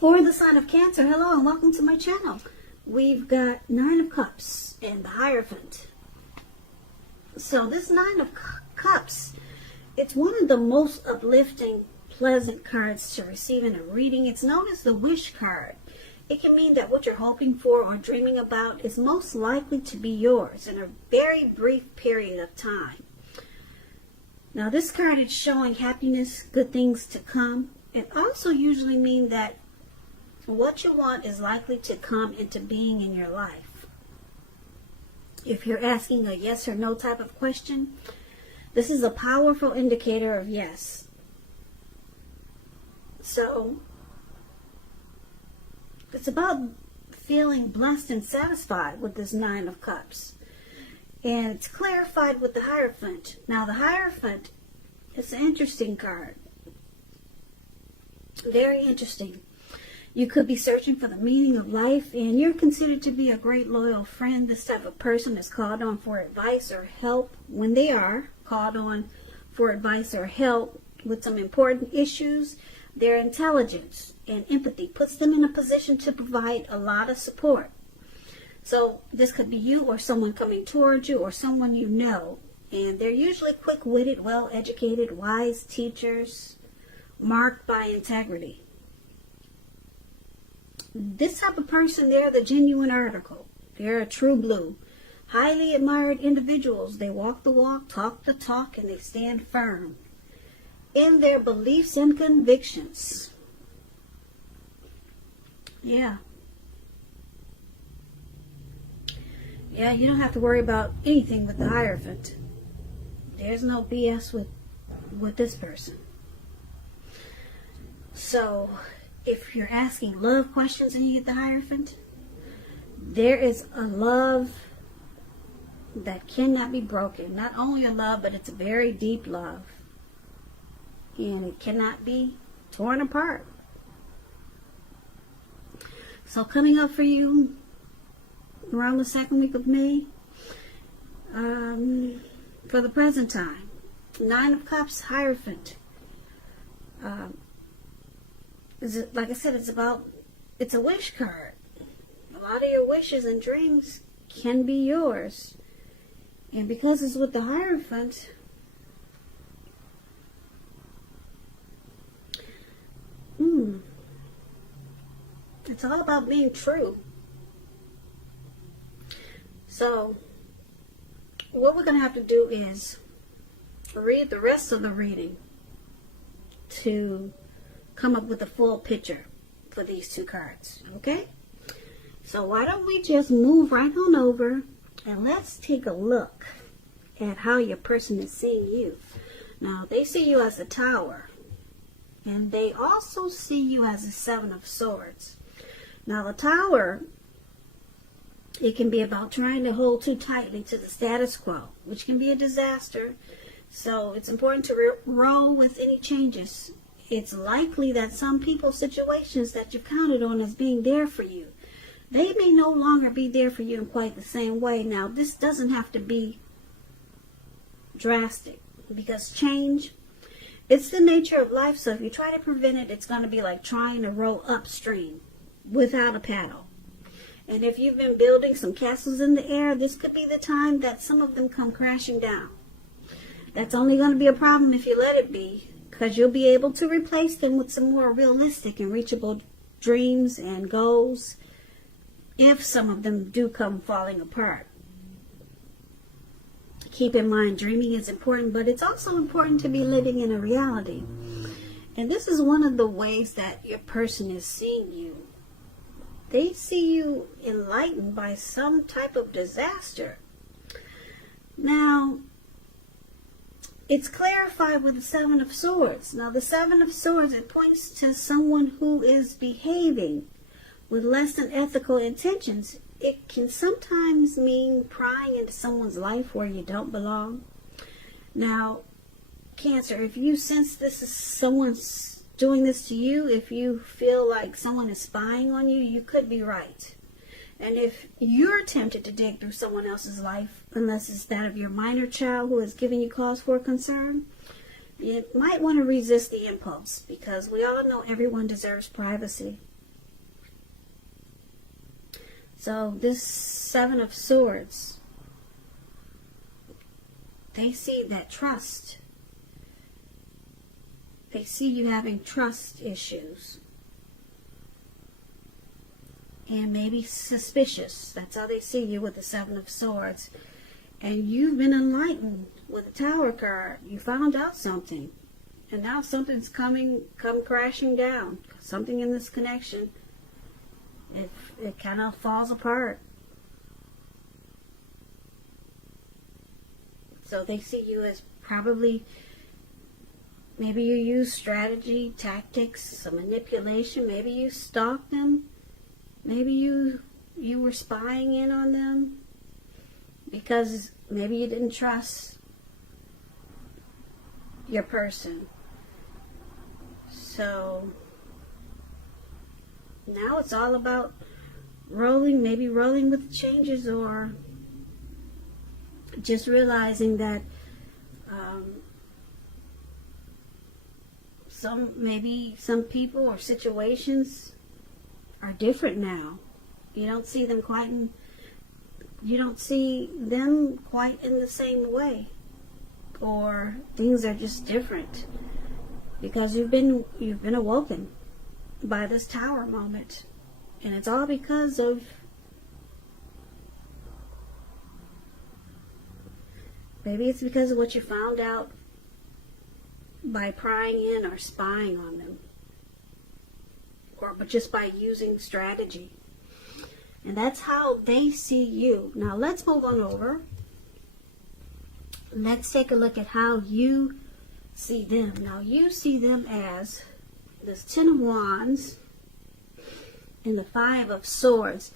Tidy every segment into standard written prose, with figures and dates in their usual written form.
For the sign of Cancer, hello and welcome to my channel. We've got Nine of Cups and the Hierophant. So this Nine of Cups, it's one of the most uplifting, pleasant cards to receive in a reading. It's known as the wish card. It can mean that what you're hoping for or dreaming about is most likely to be yours in a very brief period of time. Now this card is showing happiness, good things to come. It also usually means that what you want is likely to come into being in your life. If you're asking a yes or no type of question, this is a powerful indicator of yes. So, it's about feeling blessed and satisfied with this Nine of Cups. And it's clarified with the Hierophant. Now, the Hierophant is an interesting card. Very interesting. You could be searching for the meaning of life, and you're considered to be a great loyal friend. This type of person is called on for advice or help when they are called on for advice or help with some important issues. Their intelligence and empathy puts them in a position to provide a lot of support. So this could be you or someone coming towards you or someone you know. And they're usually quick-witted, well-educated, wise teachers, marked by integrity. This type of person, they're the genuine article. They're a true blue. Highly admired individuals. They walk the walk, talk the talk, and they stand firm in their beliefs and convictions. Yeah, you don't have to worry about anything with the Hierophant. There's no BS with this person. So, if you're asking love questions and you get the Hierophant, there is a love that cannot be broken. Not only a love, but it's a very deep love. And it cannot be torn apart. So coming up for you around the second week of May, for the present time, Nine of Cups, Hierophant. Like I said, it's a wish card. A lot of your wishes and dreams can be yours. And because it's with the Hierophant, it's all about being true. So, what we're going to have to do is read the rest of the reading to come up with a full picture for these two cards. Okay? So, why don't we just move right on over and let's take a look at how your person is seeing you. Now, they see you as a Tower. And they also see you as a Seven of Swords. Now, the Tower, it can be about trying to hold too tightly to the status quo, which can be a disaster. So it's important to roll with any changes. It's likely that some people's situations that you've counted on as being there for you, they may no longer be there for you in quite the same way. Now, this doesn't have to be drastic, because change, it's the nature of life. So if you try to prevent it, it's going to be like trying to row upstream without a paddle. And if you've been building some castles in the air, this could be the time that some of them come crashing down. That's only going to be a problem if you let it be, because you'll be able to replace them with some more realistic and reachable dreams and goals if some of them do come falling apart. Keep in mind, dreaming is important, but it's also important to be living in a reality. And this is one of the ways that your person is seeing you. They see you enlightened by some type of disaster. Now, it's clarified with the Seven of Swords. Now, the Seven of Swords, it points to someone who is behaving with less than ethical intentions. It can sometimes mean prying into someone's life where you don't belong. Now, Cancer, if you sense this is someone's doing this to you, if you feel like someone is spying on you, you could be right. And if you're tempted to dig through someone else's life, unless it's that of your minor child who is giving you cause for concern, you might want to resist the impulse, because we all know everyone deserves privacy. So this Seven of Swords, they see that trust. They see you having trust issues. And maybe suspicious. That's how they see you with the Seven of Swords. And you've been enlightened with the Tower card. You found out something. And now something's come crashing down. Something in this connection. It kind of falls apart. So they see you as probably, maybe you use strategy, tactics, some manipulation. Maybe you stalked them. Maybe you were spying in on them. Because maybe you didn't trust your person. So now it's all about maybe rolling with the changes, or just realizing that some people or situations are different now. You don't see them quite in the same way, or things are just different because you've been awoken by this Tower moment, and it's all because of maybe it's because of what you found out by prying in or spying on them, but just by using strategy. And that's how they see you. Now let's move on over. Let's take a look at how you see them. Now you see them as this Ten of Wands and the Five of Swords.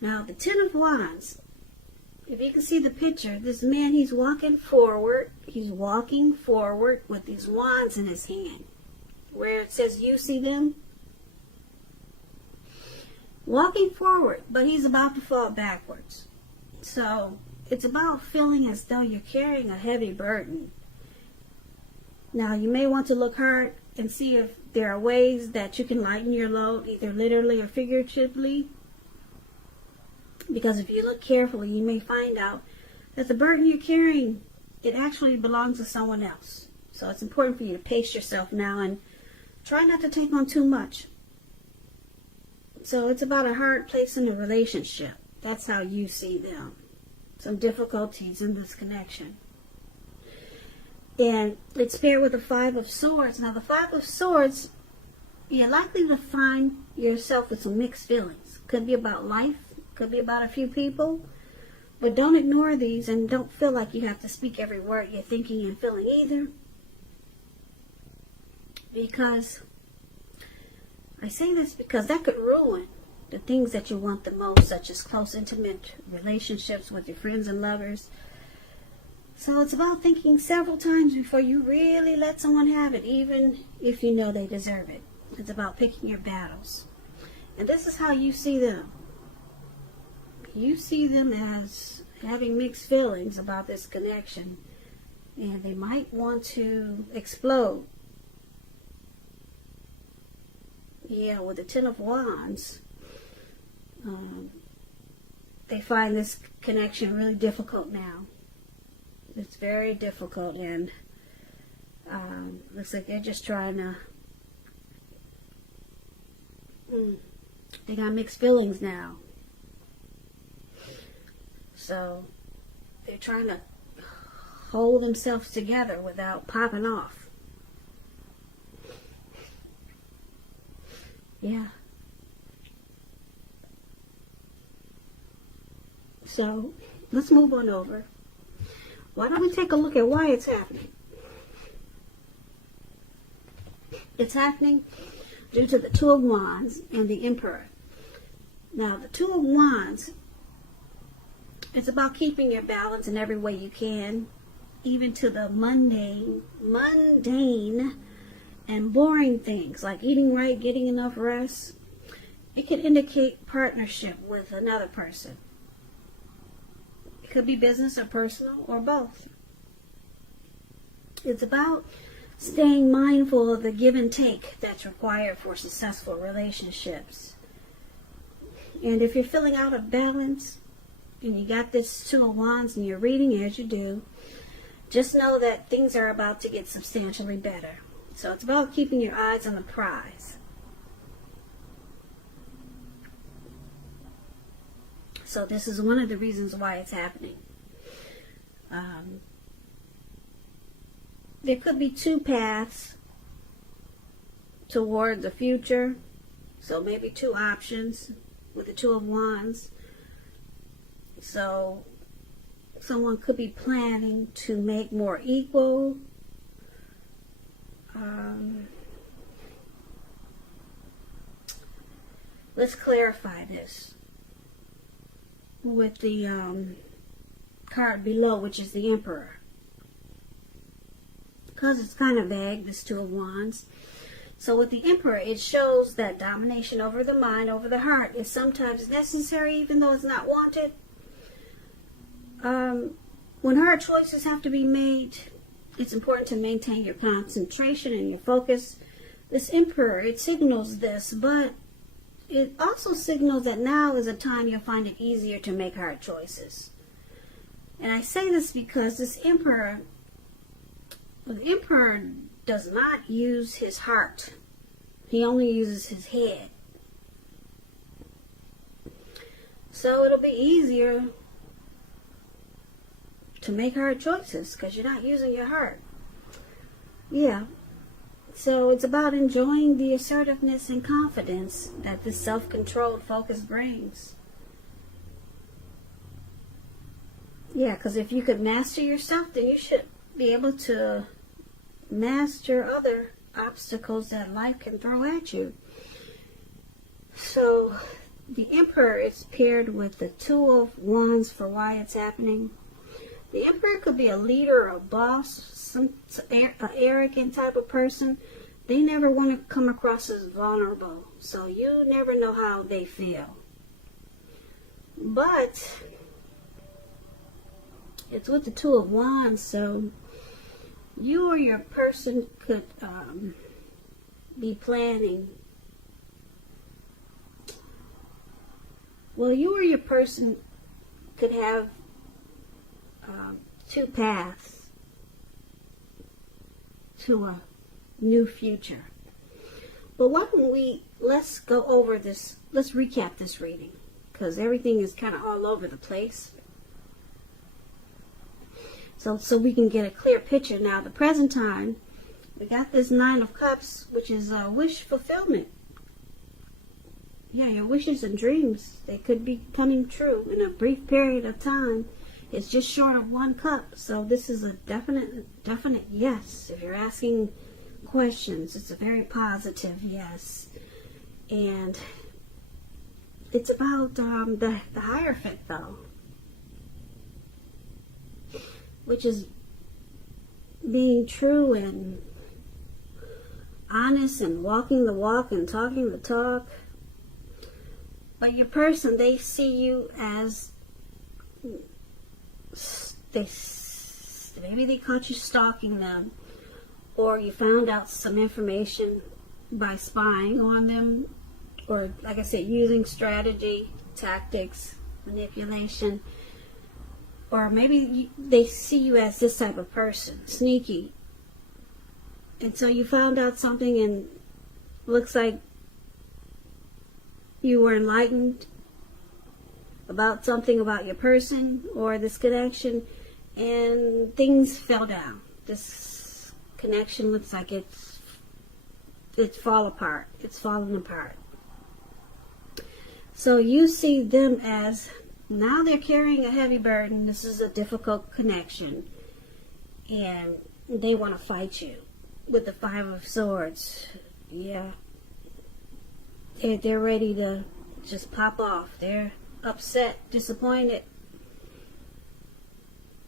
Now the Ten of Wands, if you can see the picture, this man, he's walking forward. He's walking forward with these wands in his hand. Where it says you see them, walking forward, but he's about to fall backwards. So it's about feeling as though you're carrying a heavy burden. Now you may want to look hard and see if there are ways that you can lighten your load, either literally or figuratively. Because if you look carefully, you may find out that the burden you're carrying, it actually belongs to someone else. So it's important for you to pace yourself now and try not to take on too much. So it's about a hard place in a relationship. That's how you see them. Some difficulties in this connection. And it's paired with the Five of Swords. Now the Five of Swords, you're likely to find yourself with some mixed feelings. Could be about life. Could be about a few people. But don't ignore these and don't feel like you have to speak every word you're thinking and feeling either. Because I say this because that could ruin the things that you want the most, such as close, intimate relationships with your friends and lovers. So it's about thinking several times before you really let someone have it, even if you know they deserve it. It's about picking your battles. And this is how you see them. You see them as having mixed feelings about this connection, and they might want to explode. Yeah, with the Ten of Wands, they find this connection really difficult now. It's very difficult, and looks like they're just trying to, they got mixed feelings now. So they're trying to hold themselves together without popping off. Yeah. So let's move on over. Why don't we take a look at why it's happening? It's happening due to the Two of Wands and the Emperor. Now the Two of Wands, it's about keeping your balance in every way you can, even to the mundane and boring things like eating right, getting enough rest. It can indicate partnership with another person. It could be business or personal or both. It's about staying mindful of the give and take that's required for successful relationships. And if you're feeling out of balance and you got this Two of Wands and you're reading as you do, just know that things are about to get substantially better. So it's about keeping your eyes on the prize. So this is one of the reasons why it's happening. There could be two paths toward the future. So maybe two options with the Two of Wands. So someone could be planning to make more equal. Let's clarify this with the card below, which is the Emperor. Because it's kind of vague, this Two of Wands. So with the Emperor, it shows that domination over the mind, over the heart, is sometimes necessary, even though it's not wanted. When hard choices have to be made, it's important to maintain your concentration and your focus. This Emperor, it signals this, but it also signals that now is a time you'll find it easier to make hard choices. And I say this because this Emperor, the Emperor does not use his heart. He only uses his head. So it'll be easier to make hard choices because you're not using your heart. Yeah. So it's about enjoying the assertiveness and confidence that this self-controlled focus brings. Yeah, because if you could master yourself, then you should be able to master other obstacles that life can throw at you. So the Emperor is paired with the Two of Wands for why it's happening. The Emperor could be a leader, a boss, an arrogant type of person. They never want to come across as vulnerable, so you never know how they feel. But it's with the Two of Wands, so you or your person could be planning. Well, you or your person could have two paths to a new future. But why don't let's go over this, let's recap this reading, because everything is kind of all over the place. So we can get a clear picture. Now, the present time, we got this Nine of Cups, which is wish fulfillment. Yeah, your wishes and dreams, they could be coming true in a brief period of time. It's just short of one cup. So this is a definite yes. If you're asking questions, it's a very positive yes. And it's about the Hierophant, though, which is being true and honest and walking the walk and talking the talk. But your person, they see you as, maybe they caught you stalking them, or you found out some information by spying on them, or, like I said, using strategy, tactics, manipulation. Or maybe they see you as this type of person, sneaky. And so you found out something and looks like you were enlightened about something about your person or this connection, and things fell down. This connection looks like it's falling apart. So you see them as, now they're carrying a heavy burden. This is a difficult connection, and they want to fight you with the Five of Swords. Yeah, they're ready to just pop off. They're upset, disappointed,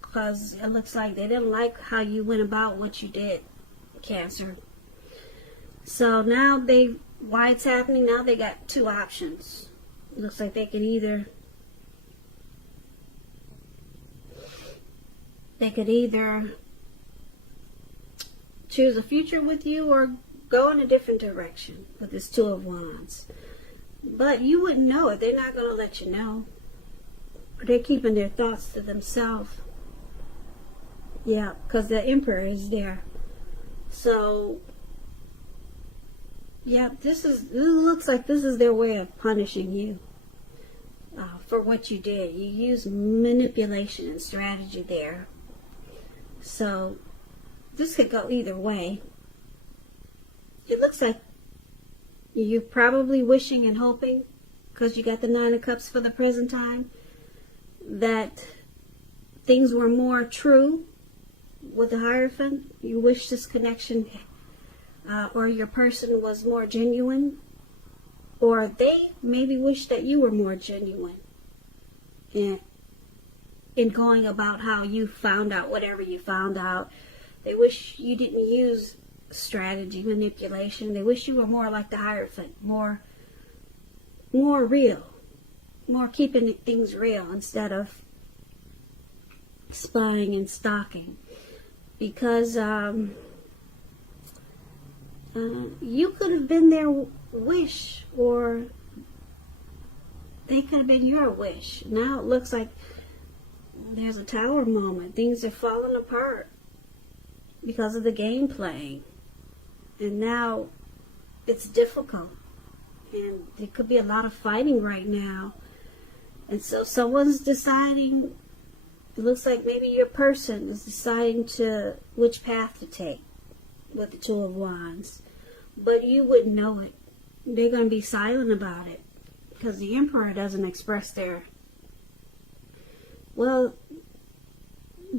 because it looks like they didn't like how you went about what you did, Cancer. So now why it's happening, now they got two options. It looks like they could either choose a future with you or go in a different direction with this Two of Wands. But you wouldn't know it. They're not going to let you know. They're keeping their thoughts to themselves. Yeah, because the Emperor is there. So, yeah, it looks like this is their way of punishing you for what you did. You used manipulation and strategy there. So, this could go either way. It looks like you're probably wishing and hoping, because you got the Nine of Cups for the present time, that things were more true with the Hierophant. You wish this connection or your person was more genuine, or they maybe wish that you were more genuine in going about how you found out whatever you found out. They wish you didn't use strategy, manipulation. They wish you were more like the Hierophant, more real, more keeping things real instead of spying and stalking. Because you could have been their wish, or they could have been your wish. Now it looks like there's a Tower moment. Things are falling apart because of the game playing. And now it's difficult. And there could be a lot of fighting right now. And so someone's deciding, it looks like maybe your person is deciding which path to take with the Two of Wands. But you wouldn't know it. They're going to be silent about it, because the Emperor doesn't express they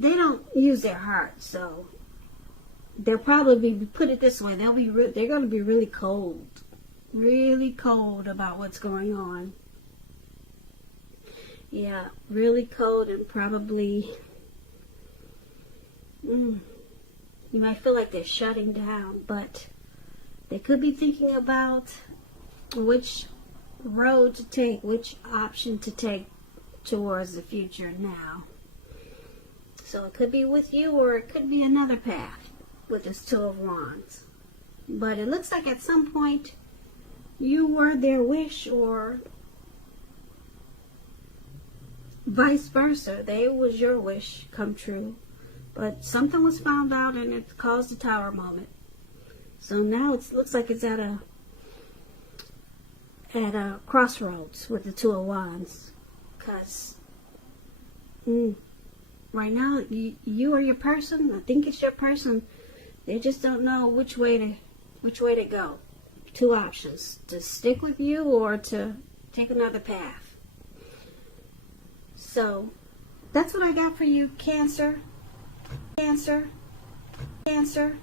don't use their heart. So they'll probably put it this way, they're going to be really cold about what's going on. Yeah, really cold, and probably you might feel like they're shutting down, but they could be thinking about which road to take, which option to take towards the future now. So it could be with you, or it could be another path with this Two of Wands. But it looks like at some point you were their wish, or vice versa. They was your wish come true. But something was found out, and it caused a Tower moment. So now it looks like it's at a crossroads with the Two of Wands. Because right now, you or your person, I think it's your person, they just don't know which way to go. Two options: to stick with you or to take another path. So that's what I got for you, Cancer. Cancer. Cancer.